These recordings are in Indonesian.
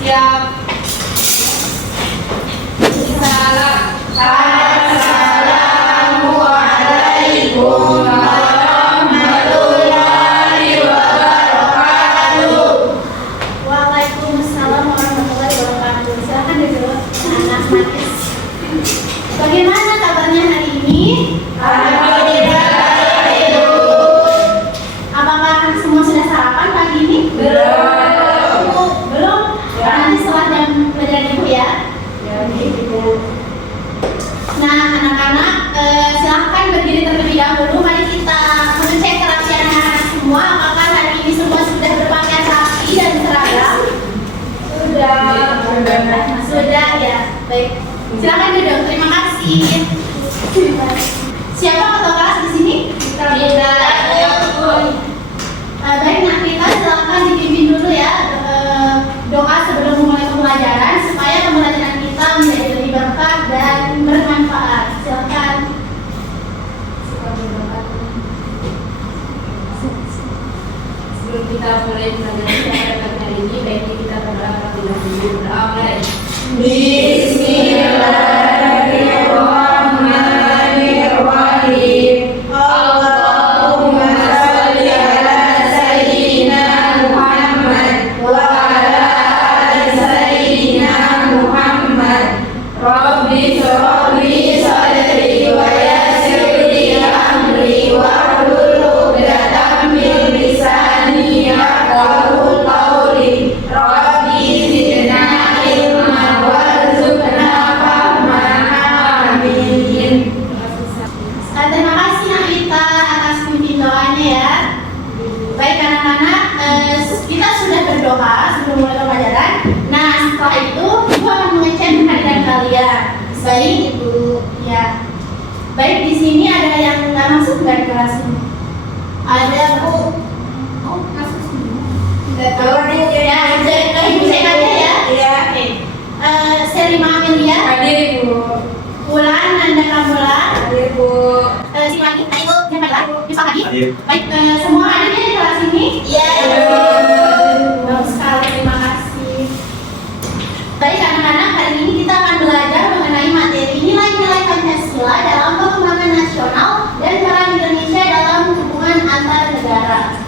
Siap. Assalamualaikum warahmatullahi wabarakatuh. Waalaikumsalam warahmatullahi wabarakatuh. Silakan duduk, anak Matis. Bagaimana kabarnya hari ini? Alhamdulillah. Apakah semua sudah sarapan pagi ini? Belum? Nanti setelah jam pelajaran ibu ya. Nah, anak-anak silahkan berdiri terlebih dahulu. Mari kita mengecek kerapian anak-anak semua. Apakah hari ini semua sudah berpakaian rapi dan seragam? Sudah ya. Baik. Silakan duduk. Terima kasih. Siapa ketua kelas di sini? Baik, nah kita silakan dipimpin dulu ya doa sebelum memulai pembelajaran supaya pembelajaran kita menjadi lebih berkah dan bermanfaat. Silakan. Sebelum kita mulai pelajaran pada pagi hari ini, baiknya kita berdoa terlebih dahulu. Berdoa mulai. Bismillahirrahmanirrahim. Allahumma shalli ala sayyidina Muhammad wa ala ali sayyidina Muhammad. Rabbi shrah li sadri wa yassir li amri wahlul 'uqdatam min lisani yafqahu qawli. Rabbi zidna ilman warzuqna fahman. Amin. Terima kasih Navita atas pimpin doanya ya. Baik anak-anak, kita sudah berdoa sebelum mulai pembelajaran. Nah setelah itu ibu akan mengecek kehadiran kalian. Baik ibu, ya. Baik di sini ada yang nggak masuk nggak di kelas ini? Ada bu. Oh masuk semua. Nggak tahu ya. Jadi ibu saya aja ya. Iya. Oke. Selima Amelia. Hadir Ibu. Bulan Nanda Kamula. Hadir Bu. Si lagi, ibu, siapa lagi? Bisa lagi? Hadir. Baik, semua hadirnya di kelas ini? Iya. Bagus sekali, terima kasih. Baik anak-anak, hari ini kita akan belajar mengenai materi nilai-nilai Pancasila dalam pengembangan nasional dan peran Indonesia dalam hubungan antar negara.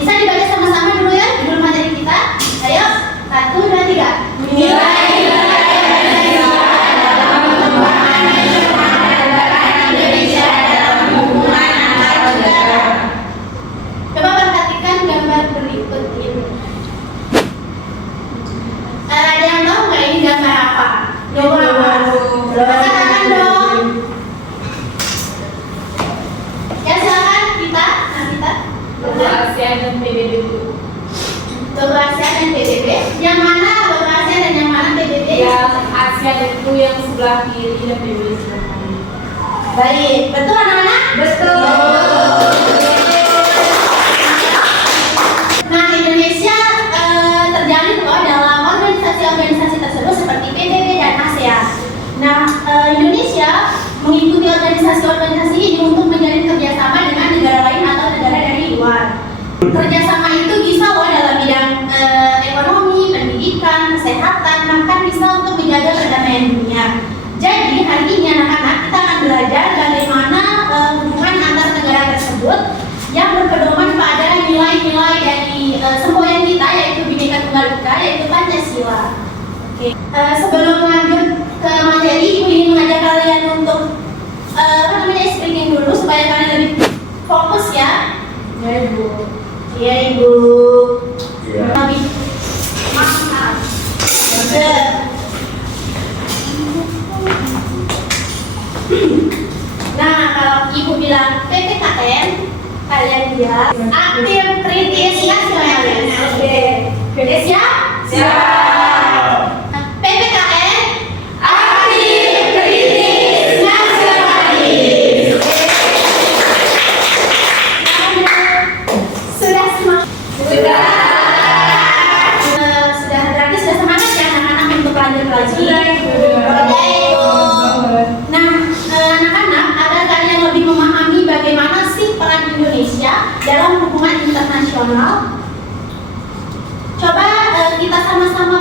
Bisa dibaca sama-sama dulu ya, judul materi kita. Ayo, 1, 2, 3. Nilai-nilai Coba perhatikan gambar berikut ini. Ada yang tahu nggak ini gambar apa? Gambar apa? Angkat tangan dong. Ya silakan kita. Nah kita. Logo ASEAN dan PBB Bu. Logo ASEAN dan PBB. Yang mana logo ASEAN dan yang mana PBB? Yang ASEAN itu yang sebelah kiri dan PBB sebelah kanan. Baik, betul anak-anak? Betul. Nah, Indonesia terjalin loh dalam organisasi-organisasi tersebut seperti PBB dan ASEAN. Nah, Indonesia mengikuti organisasi-organisasi ini untuk menjalin kerjasama dengan negara lain atau negara dari luar. Kerjasama itu bisa loh dalam bidang ekonomi, pendidikan, kesehatan, bahkan bisa untuk menjaga perdamaian dunia. Jadi hari ini anak-anak kita akan belajar bagaimana hubungan antar negara tersebut yang berpedoman pada nilai-nilai dari semboyan kita yaitu Bhinneka Tunggal Ika yaitu Pancasila. Oke. Sebelum lanjut ke materi, ibu ingin mengajak kalian untuk speaking dulu supaya kalian lebih fokus ya. Ya Ibu. Iya ibu. Iya. Lebih maaf. Nah, kalau ibu bilang PPKN, kalian bilang aktif kritis nasionalis. Oke, siap? Siap. PPKN aktif kritis nasionalis. Sudah semangat? Sudah. Sudah berarti sudah semangat ya anak-anak untuk lanjut lagi? Sudah, Ibu. Sudah, Ibu. Nah, anak-anak, agar kalian lebih memahami bagaimana sih peran Indonesia dalam hubungan internasional, coba kita sama-sama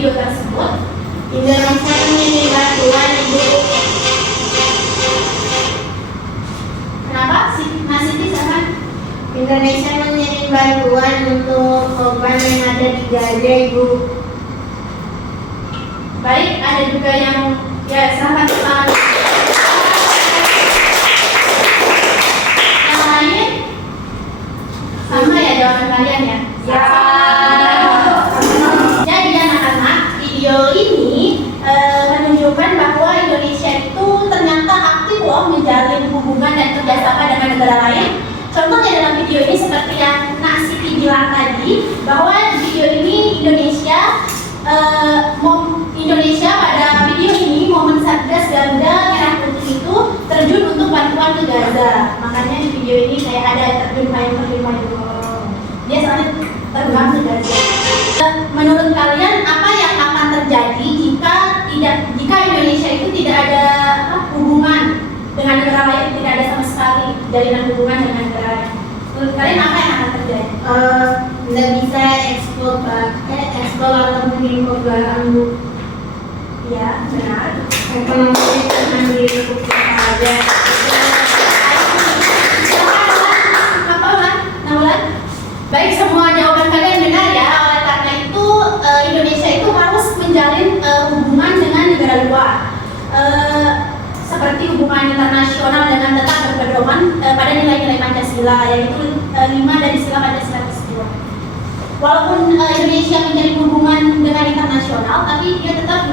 video tersebut. Indonesia mengirim bantuan Ibu. Kenapa? Mas Siti sama? Indonesia mengirim bantuan untuk korban yang ada di Gaza, Ibu. Baik, ada juga yang silahkan tangan. Yang lain sama ya jawaban kalian ya? Ya. Jadi anak-anak, video ini menunjukkan bahwa Indonesia itu ternyata aktif loh menjalin hubungan dan kerjasama dengan negara lain. Contohnya dalam video ini seperti yang Nak Siti bilang tadi, bahwa di video ini Indonesia pada video ini momen Satgas Garuda Merah Putih itu terjun untuk bantuan ke Gaza. Makanya di video ini kayak ada terjun payung. Dia soalnya terbang ke Gaza. Menurut kalian apa yang akan terjadi jika Indonesia itu tidak ada hubungan dengan negara lain, tidak ada sama sekali jalinan hubungan dengan negara lain? Menurut kalian apa yang akan terjadi? Nggak bisa ekspor atau mengirim ke barang, Bu. Ya, benar. Ekonomi mandiri cukup saja. Apa Ulan? Naulan? Baik, semua jawaban kalian benar ya. Oleh karena itu Indonesia itu harus menjalin hubungan dengan negara luar, seperti hubungan internasional dengan tetap berpedoman pada nilai-nilai Pancasila, yaitu 5 dari sila Pancasila tersebut. Walaupun Indonesia menjalin hubungan dengan internasional, tapi dia tetap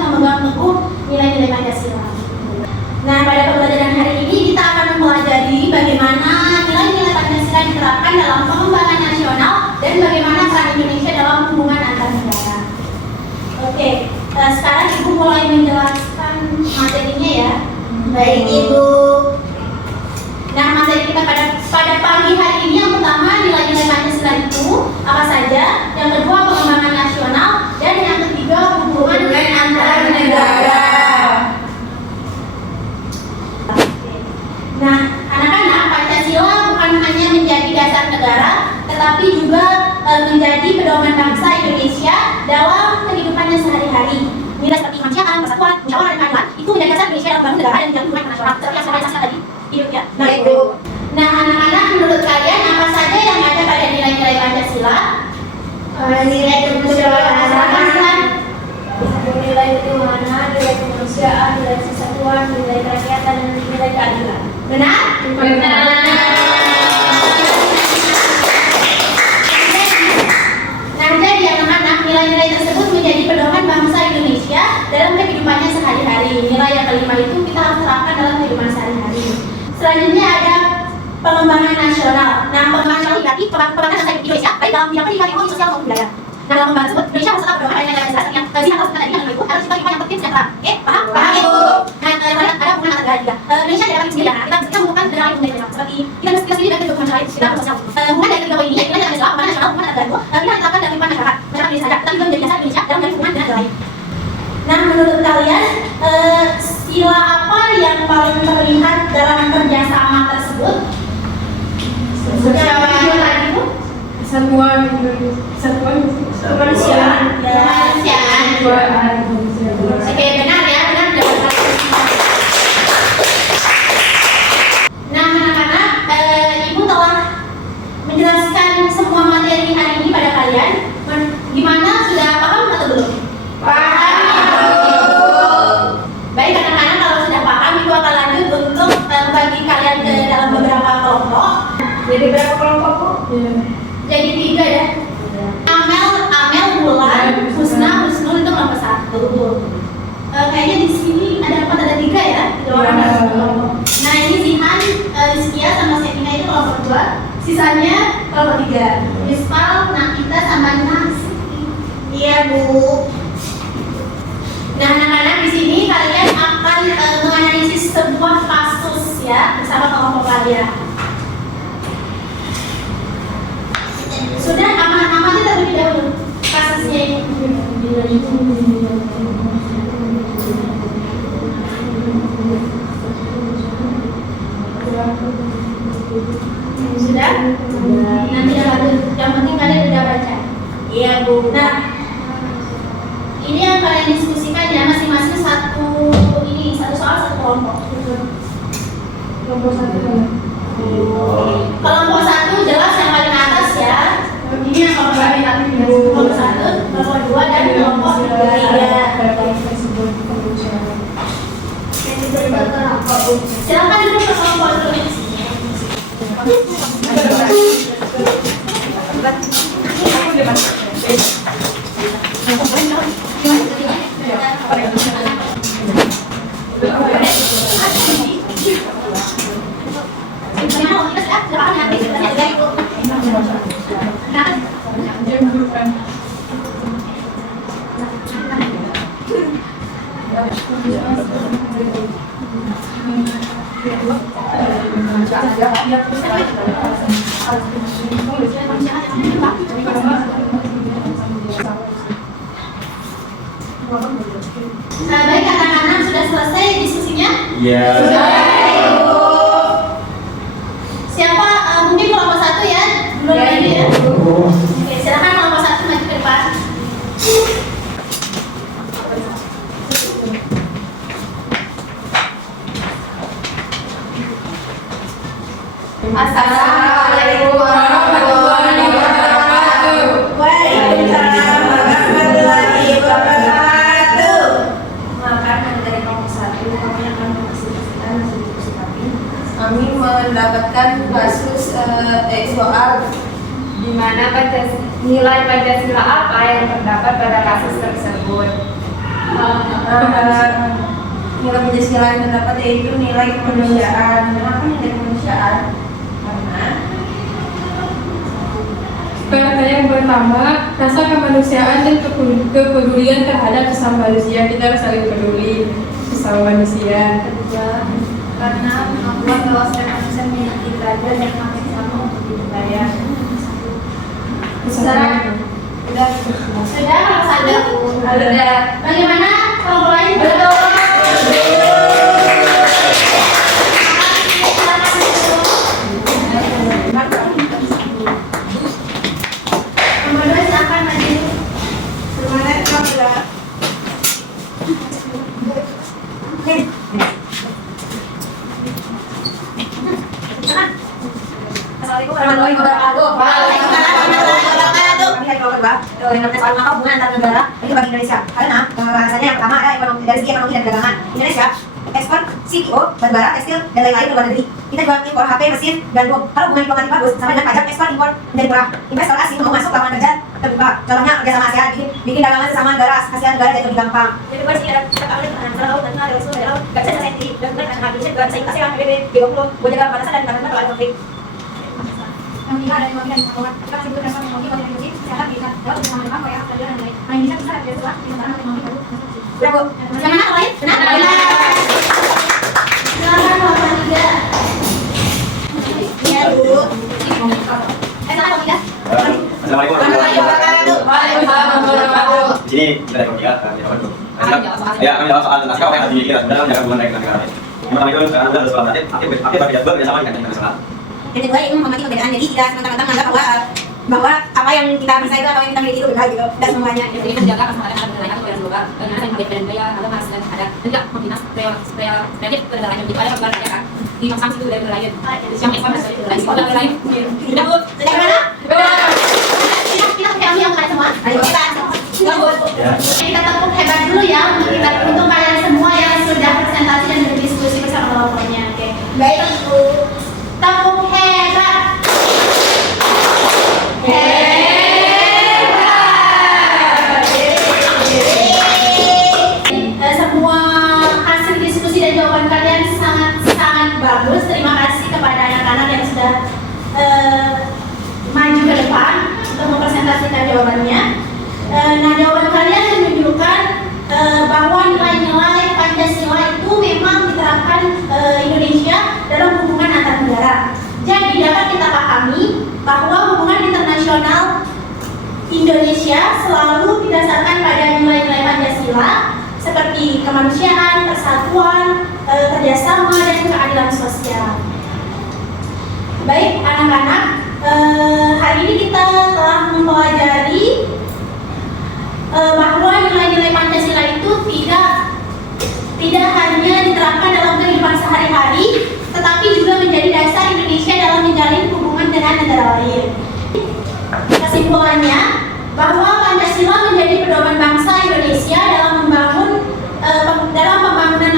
memegang teguh nilai-nilai Pancasila. Nah, pada pembelajaran hari ini kita akan mempelajari bagaimana nilai-nilai Pancasila diterapkan dalam pengembangan nasional dan bagaimana peran Indonesia dalam hubungan antar negara. Oke, sekarang Ibu mulai menjelaskan materinya ya. Baik, Ibu. Nah, materi kita pada pagi hari ini yang pertama nilai-nilai Pancasila itu apa saja, yang kedua pengembangan nasional, dan yang ketiga hubungan antar negara. Nah, anak-anak, Pancasila bukan hanya menjadi dasar negara, tetapi juga menjadi pedoman bangsa Indonesia dalam kehidupannya sehari-hari. Nilai seperti kemanusiaan, persatuan, musyawarah, dan keadilan itu menjadi dasar Indonesia dalam membangun negara dan menjalin hubungan internasional. Seperti yang saya jelaskan tadi. Ya. Nah, anak-anak, menurut kalian apa saja yang ada pada nilai-nilai Pancasila? Nilai kebersamaan, Nilai ketuhanan, nilai kemanusiaan, nilai persatuan, nilai kerakyatan, dan nilai keadilan. Benar? Nah, jadi anak-anak, nilai-nilai tersebut menjadi pedoman bangsa Indonesia dalam kehidupannya sehari-hari. Nilai yang kelima itu kita harus terapkan dalam kehidupan sehari-hari. Selanjutnya ada pengembangan nasional. Nah, pengembangan nasional berarti pengembangan nasional Indonesia baik dalam bidang pendidikan, ekonomi, sosial maupun budaya. Nah, dalam pengembangan tersebut Indonesia harus tetap berpedoman pada nilai dasar yang tadi harus tadi yang itu harus kita yang penting sejahtera. Oke, paham? Paham Ibu. Nah, ada hubungan antar negara juga. Indonesia tidak paling sendiri ya. Kita membutuhkan negara lain untuk seperti kita sendiri dan juga hubungan lain kita sosial. Hubungan dari ketiga poin ini kita tidak menjawab nasional, hubungan antar negara. Kita diterapkan dalam kehidupan masyarakat Indonesia saja, tapi juga menjadi dasar Indonesia dalam hubungan dengan negara lain. Nah, menurut kalian sila apa yang paling terlihat dalam kerjasama tersebut? Kesatuan kemanusiaan. Oke, benar ya, benar. Nah, anak-anak, Ibu telah menjelaskan semua materi hari ini pada kalian. Gimana, sudah paham atau belum? Baik anak-anak, kalau sudah paham, Ibu akan lanjut untuk bagi kalian ke dalam beberapa kelompok. Jadi berapa kelompok, Bu? Jadi 3 ya. Amel, Bulan, Husnul itu kelompok 1. Kayaknya di sini ada 4, ada 3 ya. 3 orang dalam kelompok. Nah, ini Zihan, Rizkia sama Sekina itu kelompok 2. Sisanya kelompok 3. Yuspal, Nakita sama Nas. Iya, Bu. Nah, anak-anak, di sini kalian akan menganalisis sebuah kasus ya bersama kelompok kalian. Sudah amati terlebih dahulu kasusnya ini. Sudah? Nanti lanjut. Yang penting kalian sudah baca. Iya, Bu. Nah, kelompok? Kelompok 1 Kelompok 1 jelas yang paling atas ya. Ini yang kelompok 1, kelompok 2 dan kelompok 3. Silakan dulu ke kelompok dulu. Baik anak-anak, sudah selesai diskusinya? Iya. Siapa mungkin kelompok 1 ya? Belum lagi ya? Oke, silakan kelompok 1 maju ke depan. Assalamualaikum warahmatullahi wabarakatuh. Waalaikumsalam warahmatullahi wabarakatuh. Makan dari kelompok 1, kami akan mempresentasikan hasil diskusi kami. Kami mendapatkan kasus soal Di mana nilai Pancasila apa yang terdapat pada kasus tersebut? nilai Pancasila yang terdapat yaitu nilai kemanusiaan. Kenapa nilai kemanusiaan? Karena yang pertama, rasa kemanusiaan dan kepedulian terhadap sesama manusia. Kita harus saling peduli sesama manusia. Kedua, karena membuat bahwa setiap manusia memiliki derajat yang hampir sama untuk dipercaya. Sudah kalau sadar. Sudah. Bagaimana kelompok lain? Nomor 2 silakan maju. Semangat Kabla. Assalamualaikum warahmatullahi wabarakatuh. Waalaikumsalam warahmatullahi wabarakatuh. Kami dari kelompok 2 dengan soal maka hubungan antar negara ini bagi Indonesia. Karena bahasannya yang pertama adalah ekonomi dari segi ekonomi dan perdagangan. Indonesia ekspor CPO, batubara, tekstil dan lain-lain ke luar negeri. Kita juga impor HP, mesin, gandum. Kalau hubungan diplomatik bagus, sama dengan pajak ekspor impor menjadi murah. Investor asing mau masuk lapangan kerja terbuka. Contohnya kerjasama ASEAN, bikin dagangan sesama negara ASEAN negara jadi lebih gampang. Jadi bersih dan terkawal dengan antara laut dan ada usul dari laut. Gak bisa selesai dan juga dengan Indonesia juga bisa ikut ASEAN, PBB, G20, buat jaga batasan dan karena kalau ada konflik. Yang ketiga ada ekonomi dan pembangunan. Kita masih butuh transformasi ekonomi, kontribusi, kesehatan, pendidikan, dapat bersama dengan proyek dan lain-lain. Nah, Indonesia bisa ada sesuatu di negara ekonomi baru. Udah, Bu. Bagaimana kalau lain? Benar? Silakan kelompok 3. Iya, Bu. Silakan kelompok 3. Assalamualaikum warahmatullahi wabarakatuh. Waalaikumsalam warahmatullahi wabarakatuh. Di sini kita ada kelompok 3, kita apa dulu? Ya, kami jawab soal naskah apa yang harus dimiliki dan sebenarnya menjaga hubungan baik dengan negara lain. Yang pertama itu sekarang adalah soal nanti, tapi bekerjasama dengan internasional. Yang kedua ini menghormati perbedaan, jadi tidak semata-mata menganggap bahwa apa yang kita bisa itu atau yang kita miliki itu benar gitu, tidak semuanya. Yang ini menjaga keselamatan anak negara atau global, bagaimana saya menghargai perbedaan budaya, agama, dan adat, dan juga kombinasi kreatif ke negara lain. Itu ada perbedaan budaya kan? Di sanksi itu dari negara lain. Yang ekspor dari negara lain. Sudah, Bu. Sudah gimana? Kita pakai yang kalian semua. Ayo kita. Enggak, Bu. Kita tepuk hebat dulu ya untuk kalian semua yang sudah presentasi dan berdiskusi bersama kelompoknya. Oke. Baik, Bu. Tepuk hebat. Semua hasil diskusi dan jawaban kalian sangat bagus. Terima kasih kepada anak-anak yang sudah maju ke depan untuk mempresentasikan jawabannya. Nah, jawaban kalian menunjukkan bahwa nilai-nilai Pancasila itu memang diterapkan Indonesia dalam hubungan antar negara. Jadi dapat kita pahami bahwa hubungan internasional Indonesia selalu didasarkan pada nilai-nilai Pancasila seperti kemanusiaan, persatuan, kerjasama, dan keadilan sosial. Baik anak-anak, hari ini kita telah mempelajari bahwa nilai-nilai Pancasila itu tidak hanya diterapkan dalam sehari-hari, tetapi juga menjadi dasar Indonesia dalam menjalin hubungan dengan negara lain. Kesimpulannya, bahwa Pancasila menjadi pedoman bangsa Indonesia dalam pembangunan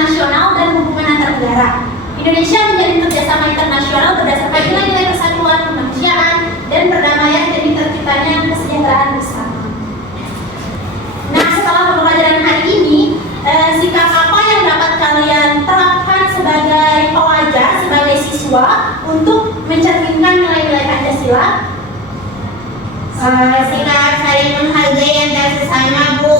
nasional dan hubungan antar negara. Indonesia menjalin kerjasama internasional berdasarkan nilai-nilai persatuan, kemanusiaan, dan perdamaian demi terciptanya kesejahteraan bersama. Nah, setelah pembelajaran hari ini, sikap apa yang dapat kalian terapkan sebagai pelajar, sebagai siswa untuk mencerminkan nilai-nilai Pancasila? Sikap saling menghargai antar sesama, Bu.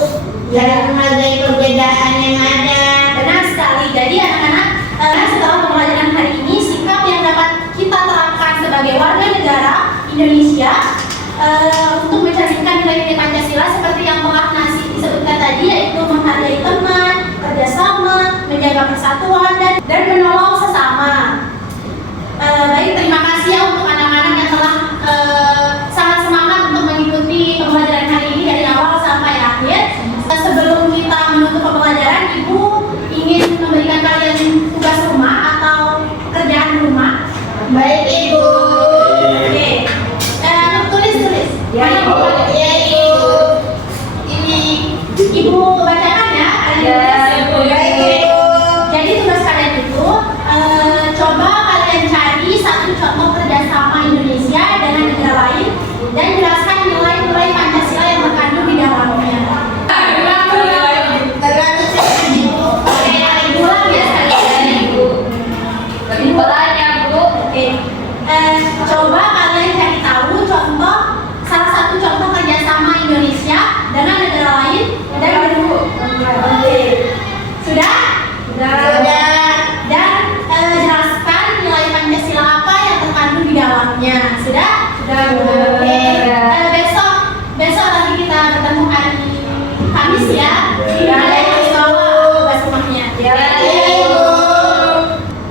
Saling menghargai perbedaan yang ada. Benar sekali. Jadi anak-anak, setelah pembelajaran hari ini, sikap yang dapat kita terapkan sebagai warga negara Indonesia untuk mencerminkan nilai-nilai Pancasila seperti yang telah disebutkan tadi, yaitu menghargai teman, kerjasama, menjaga persatuan, dan menolong sesama. Baik, terima kasih ya untuk anak-anak yang telah sangat semangat untuk mengikuti pembelajaran hari ini dari awal sampai akhir. Sebelum kita menutup pembelajaran, Ibu ingin memberikan kalian tugas rumah atau pekerjaan rumah. Baik, Ibu. Oke, tulis. Ya, Ibu. Ya, Ibu. Ini Ibu bacakan ya. Ya, Ibu. Baik, Ibu. Jadi tugas kalian itu coba kalian cari satu contoh kerjasama Indonesia dengan negara lain dan jelaskan nilai-nilai Pancasila yang terkandung di dalamnya. Oke, ulang ya sekali Ibu. Oke. Coba kalian cari tahu salah satu contoh kerjasama Indonesia dengan negara lain dan Oke. Sudah? Dan jelaskan nilai Pancasila apa yang terkandung di dalamnya. Sudah? Oke. Besok lagi kita bertemu hari Kamis ya. Kalian harus bawa tugas rumahnya.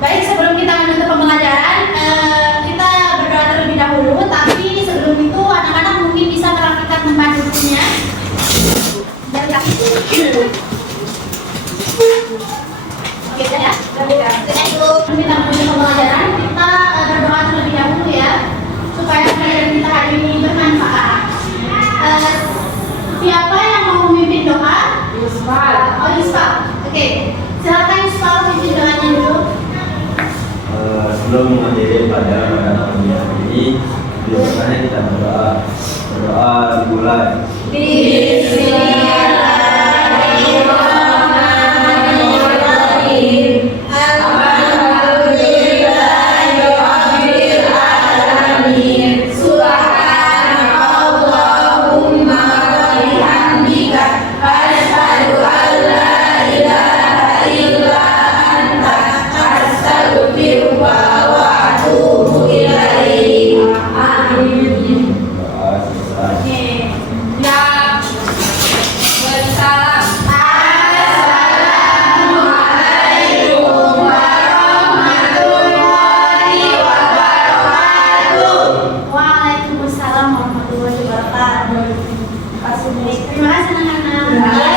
Baik, sebelum kita menutup pembelajaran, kita berdoa terlebih dahulu. Tapi sebelum itu, anak-anak mungkin bisa merapikan tempat duduknya. Oke, ya. Sebelum kita menutup pembelajaran, kita berdoa terlebih dahulu ya, supaya pembelajaran kita hari ini bermanfaat. Siapa yang mau memimpin doa? Yusfal. Oh, Yusfal. Oke, silakan Yusfal pimpin doanya dulu. Sebelum menghadiri pada pembelajaran ini, biasanya kita berdoa dimulai. Waalaikumsalam warahmatullahi wabarakatuh. Terima kasih anak-anak.